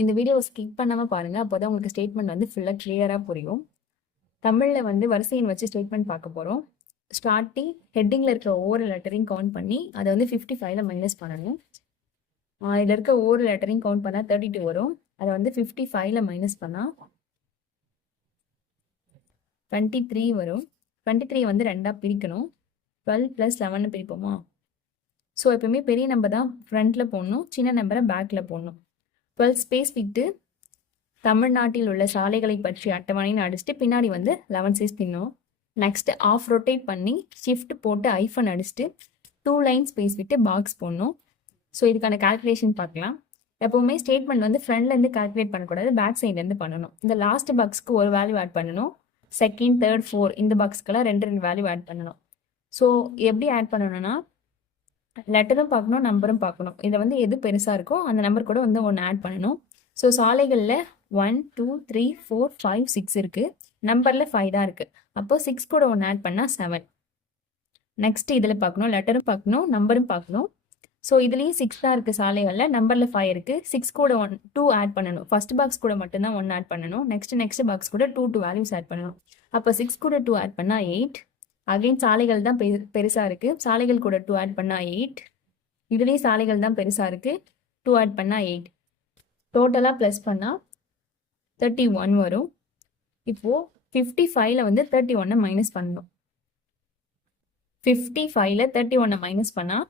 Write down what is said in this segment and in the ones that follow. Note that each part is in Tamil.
இந்த வீடியோவை ஸ்கிப் பண்ணாமல் பாருங்கள். அப்போ தான் உங்களுக்கு ஸ்டேட்மெண்ட் வந்து ஃபுல்லாக கிளியராக புரியும். தமிழில் வந்து வரிசையின் வச்சு ஸ்டேட்மெண்ட் பார்க்க போகிறோம். ஸ்டார்டிங் ஹெட்டிங்கில் இருக்க ஒவ்வொரு லெட்டரையும் கவுண்ட் பண்ணி அதை வந்து 55ல் மைனஸ் பண்ணணும். இதில் இருக்க ஒவ்வொரு லெட்டரையும் கவுண்ட் பண்ணால் 32 வரும். அதை வந்து 55ல் மைனஸ் பண்ணால் 23 வரும். 23 வந்து ரெண்டாக பிரிக்கணும். 12 + 11 பிரிப்போமா? ஸோ எப்பவுமே பெரிய நம்பர் தான் ஃப்ரண்ட்டில் போடணும், சின்ன நம்பரை பேக்கில் போடணும். 12 ஸ்பேஸ் விட்டு தமிழ்நாட்டில் உள்ள சாலைகளை பற்றி அட்டவணைன்னு அடிச்சுட்டு பின்னாடி வந்து 11 சைஸ் பின்னோம். நெக்ஸ்ட் ஆஃப் ரொட்டேட் பண்ணி ஷிஃப்ட் போட்டு ஐஃபன் அடிச்சுட்டு 2 லைன் ஸ்பேஸ் விட்டு பாக்ஸ் போடணும். ஸோ இதுக்கான கால்குலேஷன் பார்க்கலாம். எப்போவுமே ஸ்டேட்மெண்ட் வந்து ஃப்ரண்ட்லேருந்து கால்குலேட் பண்ணக்கூடாது, பேக் சைட்லேருந்து பண்ணணும். இந்த லாஸ்ட் பாக்ஸ்க்கு ஒரு வேல்யூ ஆட் பண்ணணும். செகண்ட், தேர்ட், 4 இந்த பாக்ஸ்க்கெல்லாம் 2 வேல்யூ ஆட் பண்ணணும். ஸோ எப்படி ஆட் பண்ணணும்னா லெட்டரும் பார்க்கணும், நம்பரும் பார்க்கணும். இதை வந்து எது பெருசாக இருக்கோ அந்த நம்பர் கூட வந்து ஒன்று ஆட் பண்ணணும். ஸோ சாலைகளில் 1 2 3 4 5 6 இருக்குது. நம்பரில் 5 தான் இருக்குது. அப்போ 6 கூட ஒன்று ஆட் பண்ணால் 7. நெக்ஸ்ட் இதில் பார்க்கணும், லெட்டரும் பார்க்கணும், நம்பரும் பார்க்கணும். ஸோ இதுலேயும் 6 தான் இருக்குது சாலைகளில், நம்பரில் 5 இருக்குது. 6 கூட 2 ஆட் பண்ணணும். ஃபர்ஸ்ட் பாக்ஸ் கூட மட்டும்தான் 1 ஆட் பண்ணணும். நெக்ஸ்ட் பாக்ஸ் கூட 2 வேல்யூஸ் ஆட் பண்ணணும். அப்போ 6 கூட 2 ஆட் பண்ணால் 8. அகைன் சாலைகள் தான் பெருசாக இருக்குது. சாலைகள் கூட 2 ஆட் பண்ணால் 8. இதுலேயும் சாலைகள் தான் பெருசாக இருக்குது. 2 ஆட் பண்ணால் 8. டோட்டலாக ப்ளஸ் பண்ணால் 31 வரும். இப்போது 55ல் வந்து 31 மைனஸ் பண்ணணும். 55ல் 31 மைனஸ் பண்ணால்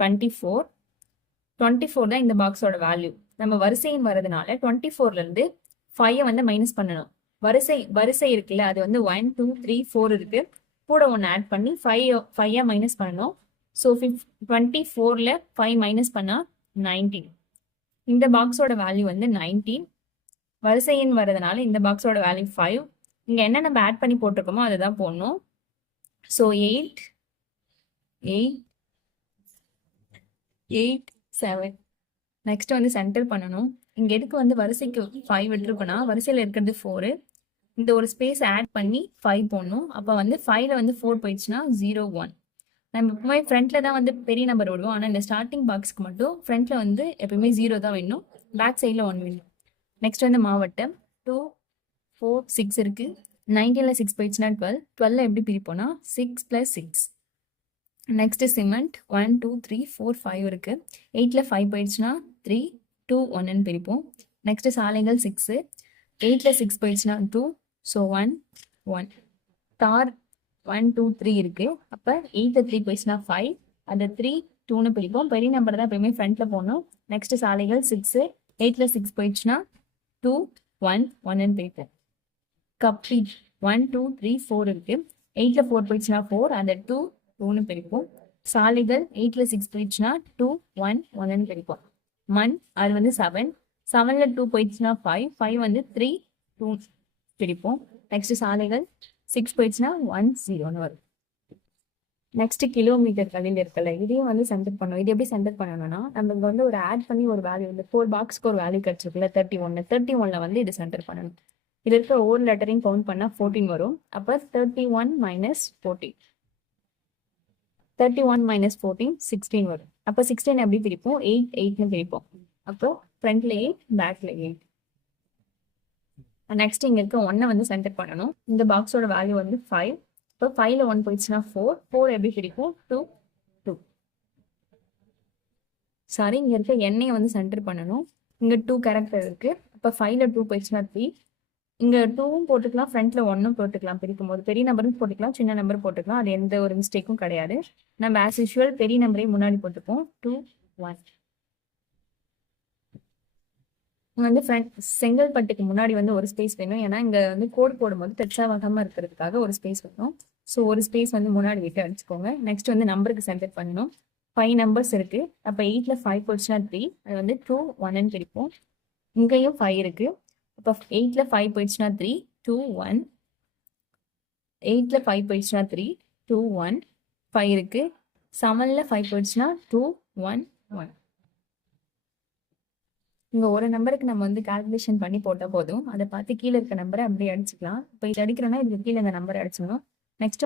24. 24 தான் இந்த பாக்ஸோட வேல்யூ. நம்ம வரிசையின் வரதுனால 24லேருந்து 5 வந்து மைனஸ் பண்ணணும். வரிசை இருக்குல்ல, அது வந்து 1 2 3 4 இருக்குது. கூட ஒன்று ஆட் பண்ணி 5 மைனஸ் பண்ணணும். ஸோ 24ல் 5 மைனஸ் பண்ணால் 19. இந்த பாக்ஸோட வேல்யூ வந்து 19. வரிசையின் வரதுனால இந்த பாக்ஸோட வேல்யூ 5. இங்கே என்ன நம்ம ஆட் பண்ணி போட்டிருக்கோமோ அதை தான் போடணும். ஸோ 8 7. நெக்ஸ்ட் வந்து சென்டர் பண்ணணும். இங்கே எதுக்கு வந்து வரிசைக்கு 5 விட்டுருக்கோன்னா வரிசையில் இருக்கிறது 4. இந்த ஒரு ஸ்பேஸ் ஆட் பண்ணி 5 போடணும். அப்போ வந்து 5ல் வந்து 4 போயிடுச்சுன்னா 0 1. நம்ம எப்பவுமே ஃப்ரண்ட்டில் தான் வந்து பெரிய நம்பர் விடுவோம். ஆனால் இந்த ஸ்டார்டிங் பாக்ஸ்க்கு மட்டும் ஃப்ரண்ட்டில் வந்து எப்பவுமே 0 தான் வேணும், பேக் சைடில் 1 வேணும். நெக்ஸ்ட் வந்து மாவட்டம் 2 4 6 இருக்குது. 19ல் 6 போயிடுச்சுன்னா 12. 12ல் எப்படி பிரிப்போம்னா 6 + 6. நெக்ஸ்ட்டு சிமெண்ட் 1 2 3 4 5 இருக்குது. 8ல் 5 போயிடுச்சுன்னா 3 2 1ன்னு பிரிப்போம். நெக்ஸ்ட்டு சாலைகள் 6. 8ல் 6 போயிடுச்சுன்னா 2. ஸோ 1 1. தார் 1 2 3 இருக்குது. அப்போ 8ல் 3 போயிடுச்சுன்னா 5. அதை 3 2ன்னு பிரிப்போம். பெரிய நம்பர் தான் எப்பயுமே ஃப்ரண்ட்டில் போகணும். நெக்ஸ்ட்டு சாலைகள் 6. 8ல் 6 போயிடுச்சுன்னா 2 1 1ன்னு பிரிப்போம். கப்பி 1 2 3 4 இருக்குது. 8ல் 4 போயிடுச்சுன்னா 4. அதை 2 2ன்னு பிரிப்போம். சாலைகள் 8ல் 6 போயிடுச்சுன்னா 2 1 1ன்னு பிரிப்போம். மண் அது வந்து 7. 7ல் 2 போயிடுச்சுன்னா 5. 5 வந்து 3 2 பிரிப்போம். நெக்ஸ்ட் சாலைகள் 6 போயிடுச்சுன்னா 1 0ன்னு வரும். நெக்ஸ்ட் கிலோமீட்டர் கடையில் இருக்கல, இதையும் வந்து சென்டர் பண்ணணும். இது எப்படி சென்டர் பண்ணணும்னா நம்ம இங்கே வந்து ஒரு ஆட் பண்ணி ஒரு வேல்யூ வந்து 4 பாக்ஸ்க்கு ஒரு வேல்யூ கிடச்சிருக்குல்ல 31. 31ல் வந்து இது சென்டர் பண்ணணும். இதில் இருக்க ஒவ்வொரு லெட்டரையும் கவுண்ட் பண்ணால் 14 வரும். அப்போ 31 - 14. 31 - 14 16 வரும். அப்போ 16 எப்படி பிரிப்போம்? 8 8ன்னு பிரிப்போம். அப்போ ஃப்ரண்ட்ல 8 பேக்ல 8. நெக்ஸ்ட் இங்கே இருக்க 1 வந்து சென்டர் பண்ணணும். இந்த பாக்ஸோட வேல்யூ வந்து 5. இப்போ 5ல் 1 போயிடுச்சுன்னா 4. 4 எப்படி பிரிக்கும்? 2 2. சாரி, இங்கே இருக்க எண்ணெயை வந்து சென்டர் பண்ணணும். இங்கே 2 கேரக்டர் இருக்குது. அப்போ 5ல் 2 போயிடுச்சுன்னா 3. இங்கே 2வும் போட்டுக்கலாம், ஃப்ரண்ட்டில் 1ம் போட்டுக்கலாம். பிரிக்கும் போது பெரிய நம்பரும் போட்டுக்கலாம், சின்ன நம்பரும் போட்டுக்கலாம். அது எந்த ஒரு மிஸ்டேக்கும் கிடையாது. நம்ம ஆஸ் யூஷுவல் பெரிய நம்பரே முன்னாடி போட்டுப்போம். 2 1. இங்கே வந்து செங்கல்பட்டுக்கு முன்னாடி வந்து ஒரு ஸ்பேஸ் வேணும். ஏன்னா இங்கே வந்து கோடு போடும்போது தற்சாவகமாக இருக்கிறதுக்காக ஒரு ஸ்பேஸ் வேணும். ஸோ ஒரு ஸ்பேஸ் வந்து முன்னாடி விட்டு அடிச்சுக்கோங்க. நெக்ஸ்ட் வந்து நம்பருக்கு சென்டர் பண்ணணும். 5 நம்பர்ஸ் இருக்குது. அப்போ 8ல் 5 போயிடுச்சுன்னா 3. அது வந்து 2 1ன்னு பிரிப்போம். இங்கேயும் 5 இருக்குது. அப்போ 8ல் 5 போயிடுச்சுன்னா 3 2 1. 8ல் 5 போயிடுச்சுன்னா 3 2 1. 5 இருக்குது. 7ல் 5 போயிடுச்சுன்னா 2 1 1. இங்கே ஒரு நம்பருக்கு நம்ம வந்து கால்குலேஷன் பண்ணி போட்டால் போதும். அதை பார்த்து கீழே இருக்க நம்பரை அப்படியே அடிச்சுக்கலாம். இப்போ இது அடிக்கிறோன்னா இதுக்கு கீழே இந்த நம்பரை அடிச்சிடணும். நெக்ஸ்ட்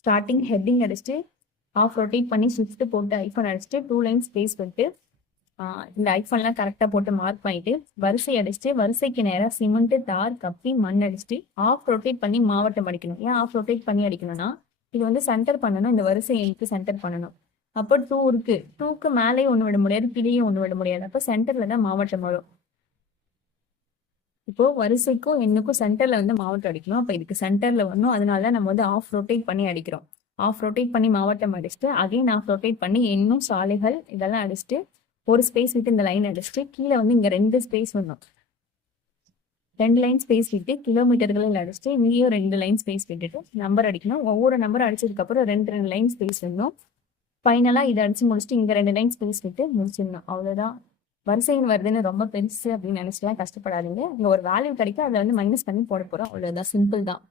ஸ்டார்டிங் ஹெட்டிங் அடிச்சுட்டு ஆஃப் ரொட்டேட் பண்ணி ஷிஃப்ட் போட்டு ஐஃபன் அடிச்சுட்டு 2 லைன் ஸ்பேஸ் விட்டு இந்த ஐஃபோன்லாம் கரெக்டாக போட்டு மார்க் பண்ணிட்டு வரிசை அடிச்சுட்டு வரிசைக்கு நேராக சிமெண்ட் தார் கப்பி மண் அடிச்சுட்டு ஆஃப் ரொட்டேட் பண்ணி மாவட்டம் அடிக்கணும். ஏன் ஆஃப் ரொட்டேட் பண்ணி அடிக்கணும்னா இது வந்து சென்டர் பண்ணணும், இந்த வரிசை எண்ணுக்கு சென்டர் பண்ணணும். அப்போ 2 இருக்கு, 2க்கு மேலேயும் ஒன்று விட முடியாது, கீழேயும் ஒன்று விட முடியாது. அப்போ சென்டர்ல தான் மாவட்டம் வரும். இப்போ வரிசைக்கும் எண்ணுக்கும் சென்டர்ல வந்து மாவட்டம் அடிக்கணும். அப்போ இதுக்கு சென்டர்ல வரணும், அதனால நம்ம வந்து ஆஃப் ரொட்டேட் பண்ணி அடிக்கிறோம். ஆஃப் ரொட்டேட் பண்ணி மாவட்டம் அடிச்சுட்டு அகைன் ஆஃப் ரொட்டேட் பண்ணி எண்ணும் சாலைகள் இதெல்லாம் அடிச்சுட்டு ஒரு ஸ்பேஸ் விட்டு இந்த லைன் அடிச்சுட்டு கீழே வந்து இங்க 2 ஸ்பேஸ் வரணும். 2 லைன் ஸ்பேஸ் விட்டு கிலோமீட்டர்களில் அடிச்சுட்டு இங்கேயும் 2 லைன் ஸ்பேஸ் விட்டுட்டு நம்பர் அடிக்கணும். ஒவ்வொரு நம்பர் அடிச்சதுக்கு அப்புறம் 2 லைன் ஸ்பேஸ் வரணும். ஃபைனலா இதை அடிச்சு முடிச்சுட்டு இங்க 2 லைன் ஸ்பேஸ் விட்டு முடிச்சிடணும். அவ்வளவுதான். வரிசைன்னு வருதுன்னு ரொம்ப பெருசு அப்படின்னு நினைச்சுலாம் கஷ்டப்படாதீங்க. இங்க ஒரு வேல்யூ கிடைக்கும், அதை வந்து மைனஸ் பண்ணி போட போறோம். அவ்வளவுதான், சிம்பிள் தான்.